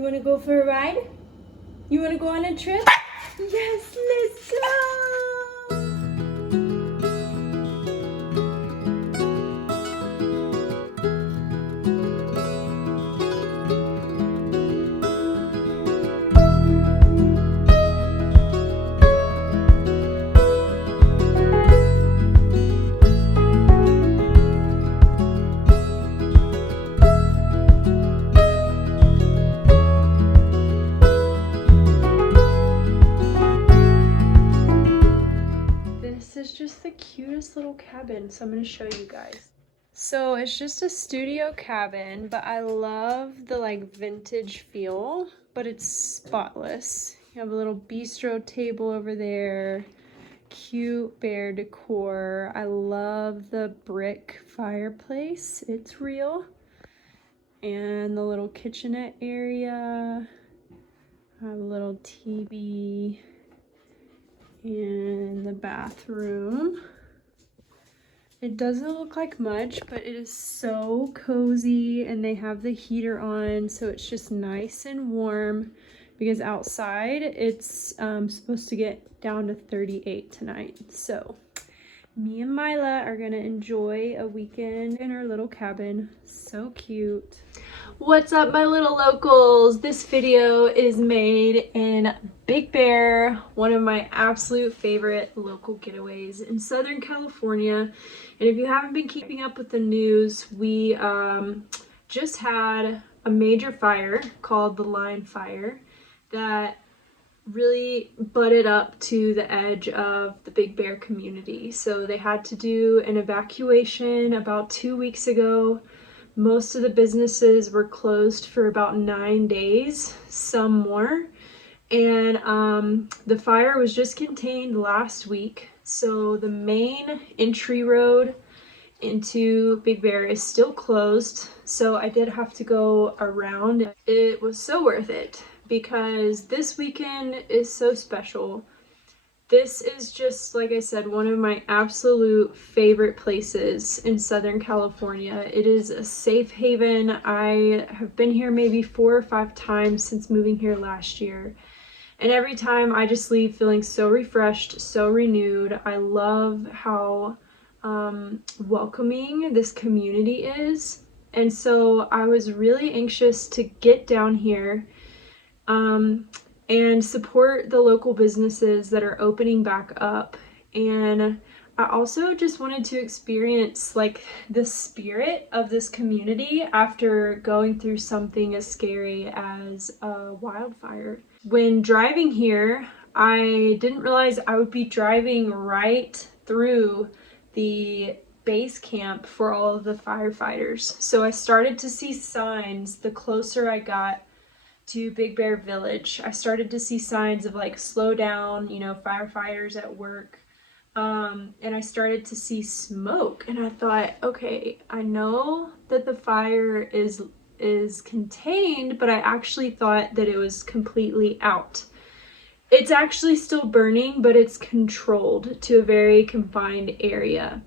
You want to go for a ride? You want to go on a trip? Yes, let's go! This is just the cutest little cabin, so I'm going to show you guys. So it's just a studio cabin, but I love the like vintage feel, but it's spotless. You have a little bistro table over there, cute bear decor. I love the brick fireplace, it's real. And the little kitchenette area. I have a little TV in the bathroom. It doesn't look like much, but it is so cozy, and they have the heater on, so it's just nice and warm because outside it's supposed to get down to 38 tonight. So me and Mila are gonna enjoy a weekend in our little cabin. So cute. What's up, my little locals? This video is made in Big Bear, one of my absolute favorite local getaways in Southern California. And if you haven't been keeping up with the news, we just had a major fire called the Line Fire that really butted up to the edge of the Big Bear community. So they had to do an evacuation about 2 weeks ago. Most of the businesses were closed for about 9 days, some more. And the fire was just contained last week. So the main entry road into Big Bear is still closed. So I did have to go around. It was so worth it because this weekend is so special. This is just, like I said, one of my absolute favorite places in Southern California. It is a safe haven. I have been here maybe 4 or 5 times since moving here last year. And every time I just leave feeling so refreshed, so renewed. I love how welcoming this community is. And so I was really anxious to get down here and support the local businesses that are opening back up. And I also just wanted to experience like the spirit of this community after going through something as scary as a wildfire. When driving here, I didn't realize I would be driving right through the base camp for all of the firefighters. So I started to see signs the closer I got to Big Bear Village. I started to see signs of like slow down, you know, firefighters at work. And I started to see smoke, and I thought, okay, I know that the fire is contained, but I actually thought that it was completely out. It's actually still burning, but it's controlled to a very confined area.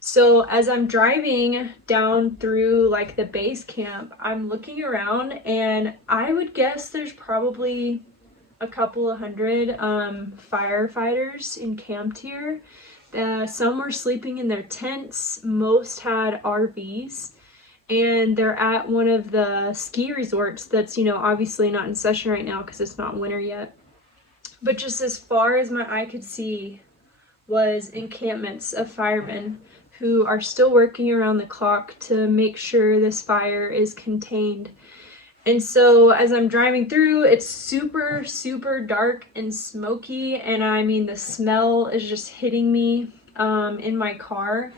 So as I'm driving down through like the base camp, I'm looking around, and I would guess there's probably a couple of hundred firefighters encamped here. Some were sleeping in their tents, most had RVs, and they're at one of the ski resorts that's, you know, obviously not in session right now because it's not winter yet. But just as far as my eye could see was encampments of firemen who are still working around the clock to make sure this fire is contained. And so as I'm driving through, it's super, super dark and smoky. And I mean, the smell is just hitting me in my car.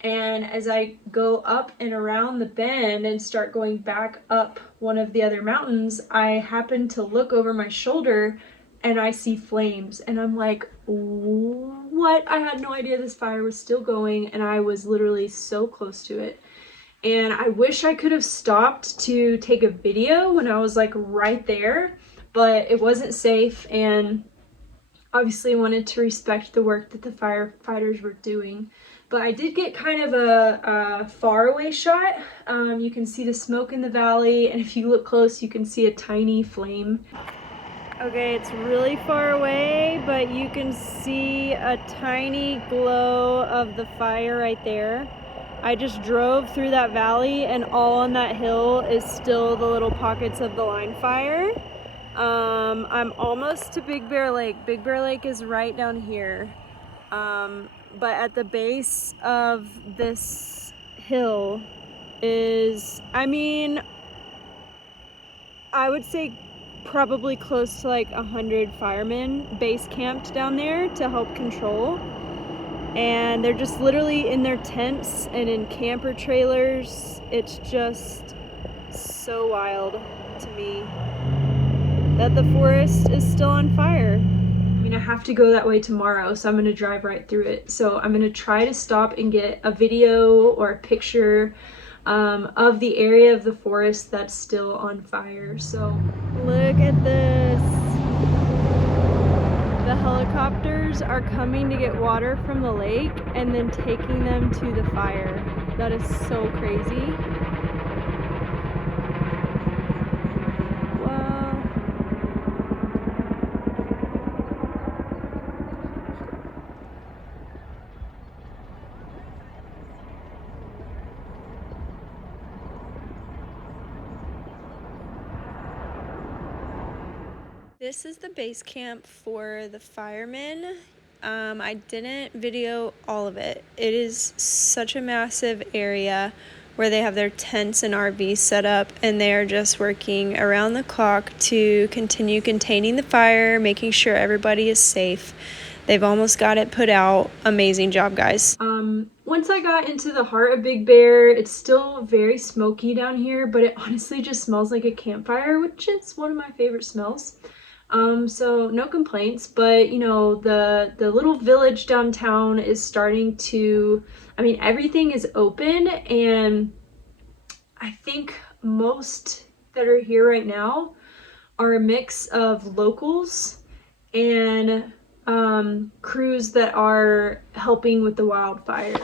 And as I go up and around the bend and start going back up one of the other mountains, I happen to look over my shoulder and I see flames, and I'm like, what? I had no idea this fire was still going, and I was literally so close to it. And I wish I could have stopped to take a video when I was like right there, but it wasn't safe, and obviously wanted to respect the work that the firefighters were doing. But I did get kind of a faraway shot. You can see the smoke in the valley, and if you look close, you can see a tiny flame. Okay, it's really far away, but you can see a tiny glow of the fire right there. I just drove through that valley, and all on that hill is still the little pockets of the line fire. I'm almost to Big Bear Lake. Big Bear Lake is right down here. But at the base of this hill is, I mean, I would say probably close to like 100 firemen base camped down there to help control. And they're just literally in their tents and in camper trailers. It's just so wild to me that the forest is still on fire. I mean, I have to go that way tomorrow, so I'm going to drive right through it. So I'm going to try to stop and get a video or a picture of the area of the forest that's still on fire. So look at this. The helicopters are coming to get water from the lake and then taking them to the fire. That is so crazy. This is the base camp for the firemen. I didn't video all of it. It is such a massive area where they have their tents and RVs set up, and they are just working around the clock to continue containing the fire, making sure everybody is safe. They've almost got it put out. Amazing job, guys. Once I got into the heart of Big Bear, it's still very smoky down here, but it honestly just smells like a campfire, which is one of my favorite smells. So no complaints, but you know, the little village downtown is starting to, I mean, everything is open, and I think most that are here right now are a mix of locals and crews that are helping with the wildfire.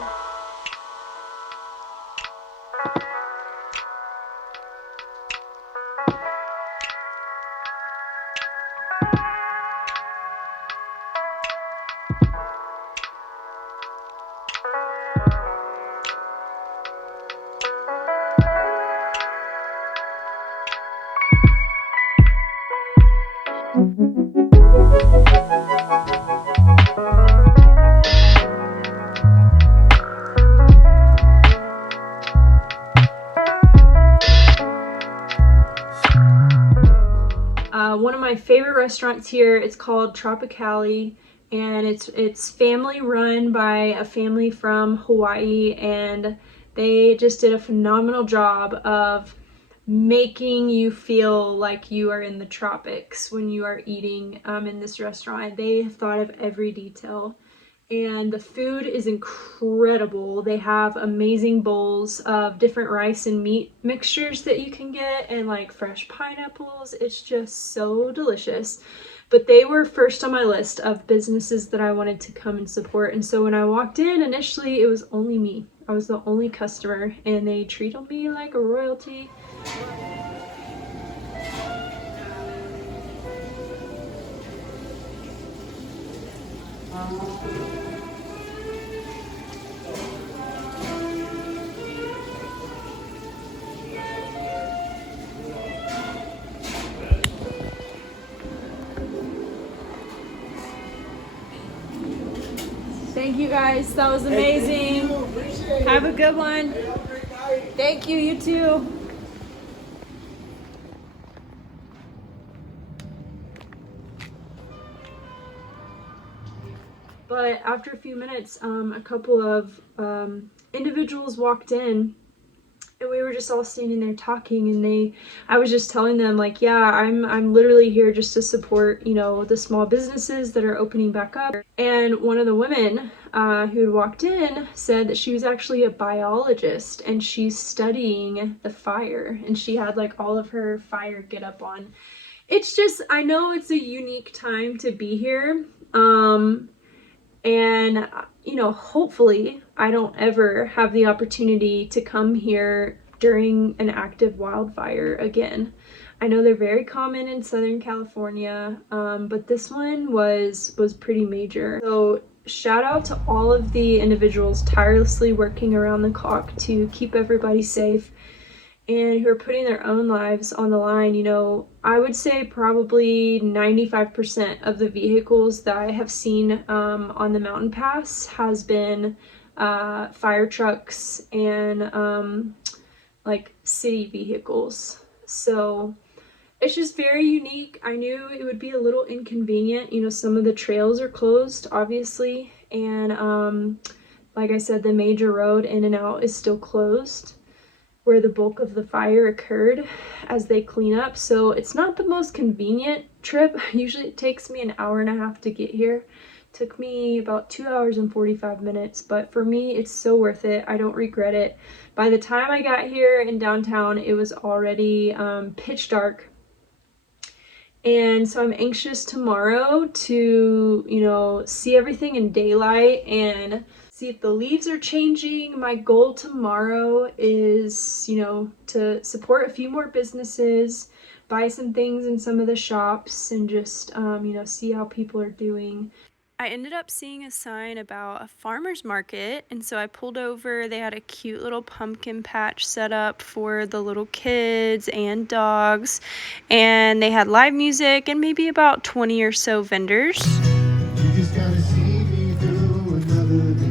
One of my favorite restaurants here, it's called Tropicali, and it's family run by a family from Hawaii, and they just did a phenomenal job of making you feel like you are in the tropics when you are eating in this restaurant. They have thought of every detail. And the food is incredible. They have amazing bowls of different rice and meat mixtures that you can get, and like fresh pineapples. It's just so delicious. But they were first on my list of businesses that I wanted to come and support. And so when I walked in, initially it was only me. I was the only customer, and they treated me like a royalty. Thank you guys, that was amazing. Hey, have a good one. Thank you, you too. But after a few minutes, a couple of individuals walked in, and we were just all standing there talking, and I was just telling them, like, yeah, I'm literally here just to support, you know, the small businesses that are opening back up. And one of the women who had walked in said that she was actually a biologist, and she's studying the fire, and she had like all of her fire get up on. It's just, I know it's a unique time to be here. And you know, hopefully I don't ever have the opportunity to come here during an active wildfire again. I know they're very common in Southern California, but this one was pretty major. So shout out to all of the individuals tirelessly working around the clock to keep everybody safe and who are putting their own lives on the line. You know, I would say probably 95% of the vehicles that I have seen on the mountain pass has been fire trucks and like city vehicles. So it's just very unique. I knew it would be a little inconvenient. You know, some of the trails are closed, obviously, and like I said, the major road in and out is still closed where the bulk of the fire occurred as they clean up. So it's not the most convenient trip. Usually it takes me an hour and a half to get here. It took me about 2 hours and 45 minutes, but for me, it's so worth it. I don't regret it. By the time I got here in downtown, it was already pitch dark. And so I'm anxious tomorrow to, you know, see everything in daylight and see if the leaves are changing. My goal tomorrow is, you know, to support a few more businesses, buy some things in some of the shops, and just, you know, see how people are doing. I ended up seeing a sign about a farmer's market, and so I pulled over. They had a cute little pumpkin patch set up for the little kids and dogs, and they had live music and maybe about 20 or so vendors. You just gotta see me through another day.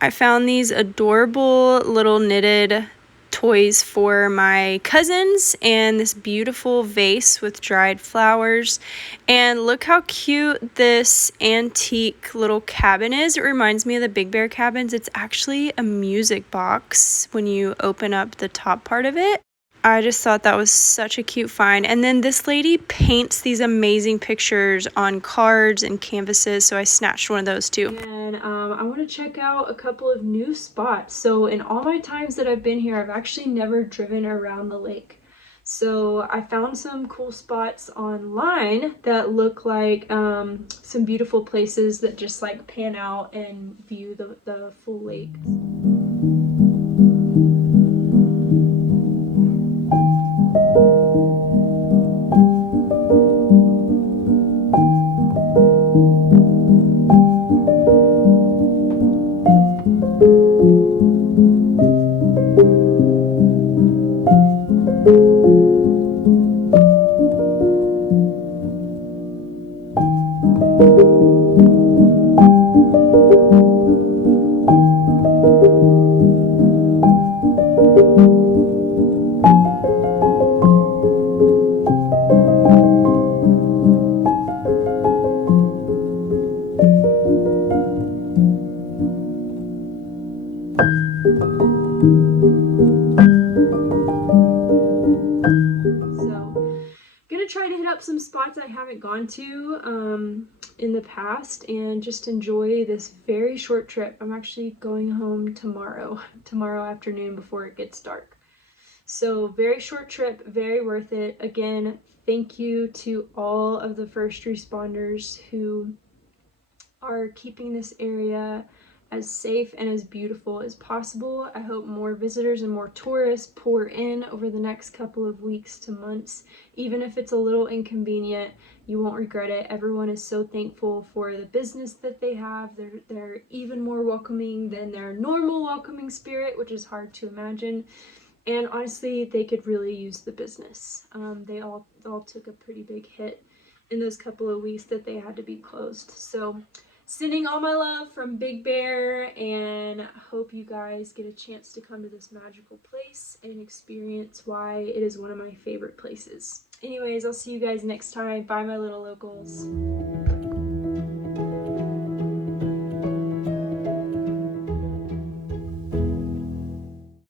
I found these adorable little knitted toys for my cousins and this beautiful vase with dried flowers. And look how cute this antique little cabin is. It reminds me of the Big Bear cabins. It's actually a music box when you open up the top part of it. I just thought that was such a cute find. And then this lady paints these amazing pictures on cards and canvases, so I snatched one of those too. And I want to check out a couple of new spots. So in all my times that I've been here, I've actually never driven around the lake. So I found some cool spots online that look like some beautiful places that just like pan out and view the full lake. Try to hit up some spots I haven't gone to in the past and just enjoy this very short trip. I'm actually going home tomorrow afternoon before it gets dark. So very short trip, very worth it. Again, thank you to all of the first responders who are keeping this area as safe and as beautiful as possible. I hope more visitors and more tourists pour in over the next couple of weeks to months. Even if it's a little inconvenient, you won't regret it. Everyone is so thankful for the business that they have. They're even more welcoming than their normal welcoming spirit, which is hard to imagine. And honestly, they could really use the business. They all took a pretty big hit in those couple of weeks that they had to be closed. So sending all my love from Big Bear, and hope you guys get a chance to come to this magical place and experience why it is one of my favorite places. Anyways, I'll see you guys next time. Bye, my little locals.